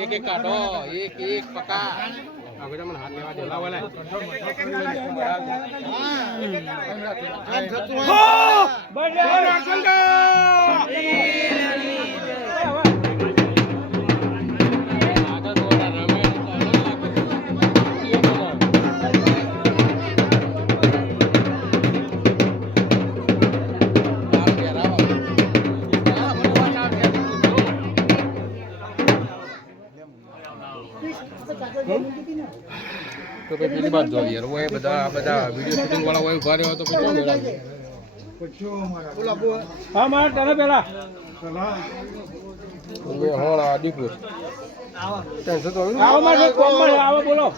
એક એક કાઢો એક એક પકા હવે મને હાથ લેવા દે લાવો લે તો ભાઈ પેલી બાજુ જો યાર ઓય બધા વિડિયો શૂટિંગ વાળા ઓય ઉભા રહ્યો તો પછી મેળા હા માર તને પેલા મે હોળા આદિપુર ટેન્શન તો આવો માર કોમ માં આવો બોલો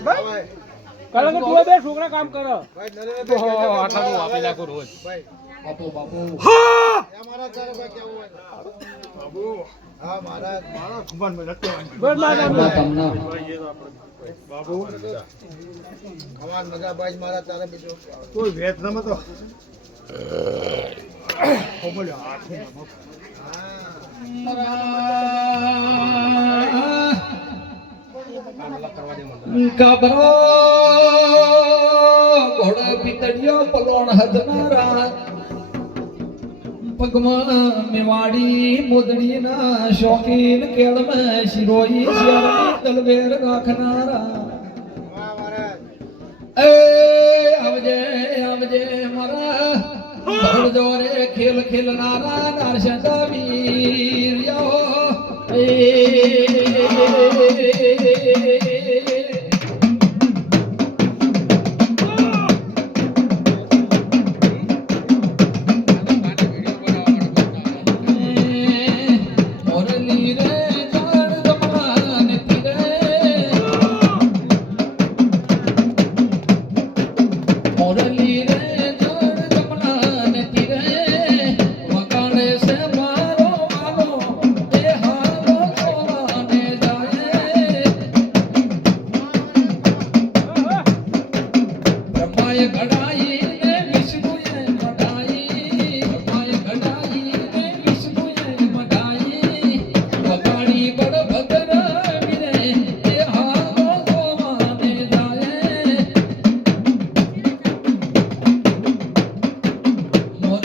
કલંગ તું બે છોકરા કામ કરો ભાઈ નરેન્દ્ર આટલા હું આપી નાખું રોજ ભાઈ બાપુ હા અમારા ચારે ભાઈ કેવું હોય બાબુ હા મારા ખુબાન માં લટકે બસ મારા તમને બાબુ અમાર મજા બાજ મારા ચારે બીજો કોઈ વેત ન મતો ઓબલ્યો હાથ કાબરો ઘોડો પિતળિયો પલોણ હજનારા પગમાં મેવાડી મોદડી ના શોખીન કેળમાં શિરોઈ શિયાળની તલવેર રાખનારા એ આવજે આવજે મારા ભરજો રે ખેલ ખેલનારા નારશા વીર યો Bye.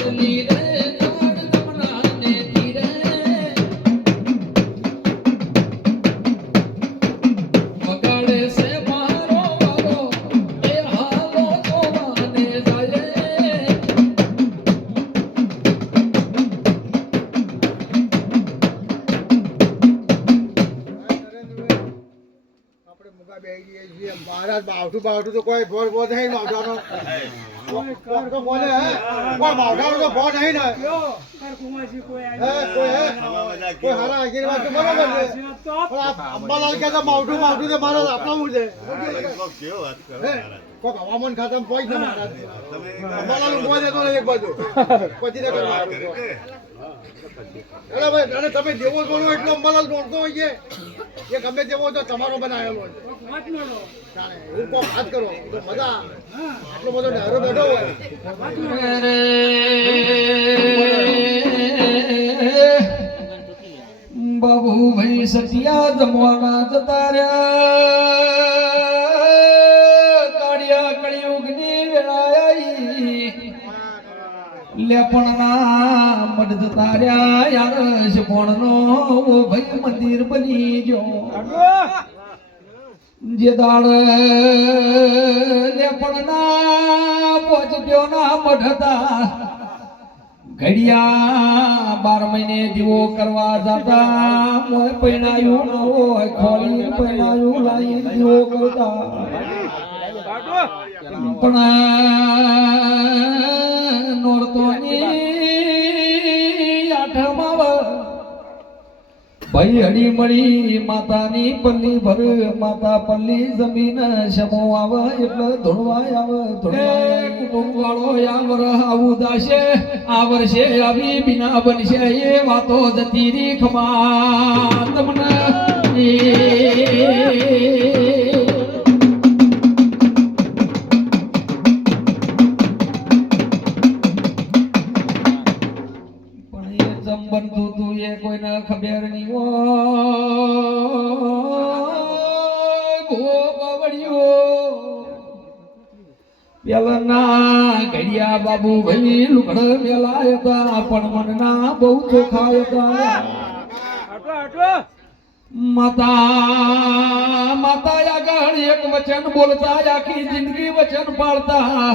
બદલી રે જાણ જમનાને ધીરે વગાડે છે મારો વારો એ હાલો જોવાને જાય આપણે મુગા બેહી જઈએ છીએ મહારાજ બાવઠું તો કોઈ ભોર ભોર નહીં માવઠાનો કોણ તો બોલે હે કોઈ માવઠાનો તો ભોર નહીં ને હે કોઈ હારા આગળ વાત તો બરોબર છે પણ આ અંબાલાલ કે તો માવઠું તો મારા આપણાનું છે હે કોઈ હવામાન ખાતામાં પહોંચ ને મહારાજ અંબાલાલ ઊંઘવા દેતો ને એક બાજુ પછી ને કરવા અરે ભાઈ અને તમે જેવો જોડો એટલો અંબાલાલ દોડતો હોય છે એ ગમે તેવો તો તમારો બનાવેલો છે હું કોક વાત કરો તો મજા આટલો બધો ડાયરો બેઠો હોય બાબુ ભાઈ સતિયા જમવાના જતા રહ્યા કાળિયા કળિયુગની વેળા આવી લેપણના મઢ જતા રહ્યા યાર શપણનો ભાઈ મંદિર બની ગયો જે દાડ લેપણના પહોંચ્યો ના મઢ હતા ઘડિયા 12 મહિને દીવો કરવા જતા મોય પૈણાયું ન હોય ખોલી પૈણાયું લાઈ દીવો કરતા પણ નોરતોની આઠમાવ ભાઈ હડી મળી માતાની પલ્લી ભર માતા પલ્લી જમીન શમો આવે એટલે ધોળવાય આવે ધોળવાય કુટુંબ વાળો આવર આવું દાશે આ વર્ષે આવી બિના બનશે એ વાતો જતી રી ખમા તમને બનતું તું એ કોઈને ખબર નહીં પેલાના ઘડિયા બાબુ ભાઈ લુગડ મેલાય હતા પણ મનના બહુ ચોખા હતા માતા માતા આગળ એક વચન બોલતા આખી જિંદગી વચન પાળતા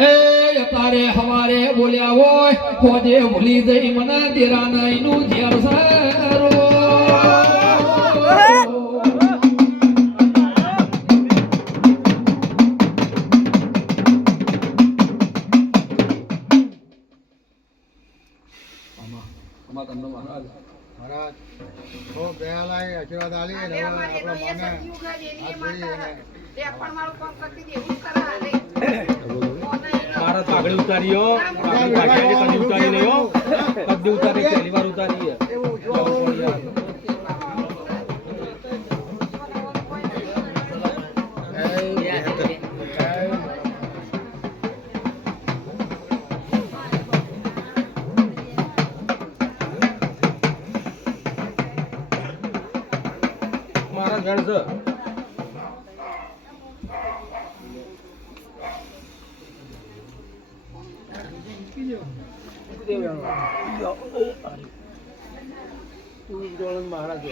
એ તારે હવારે બોલ્યા હોય ખોજે ભૂલી જઈ મને દેરા નઈનું ઝેર સારો મહારાજ બહુ દયાલાય આશીર્વાદ આલી અને આપણા માને મારા પાઘડી ઉતારીયો કદી ઉતારી નયો કદી ઉતારી પહેલી વાર ઉતારી મારા ગણ છે મહારાજ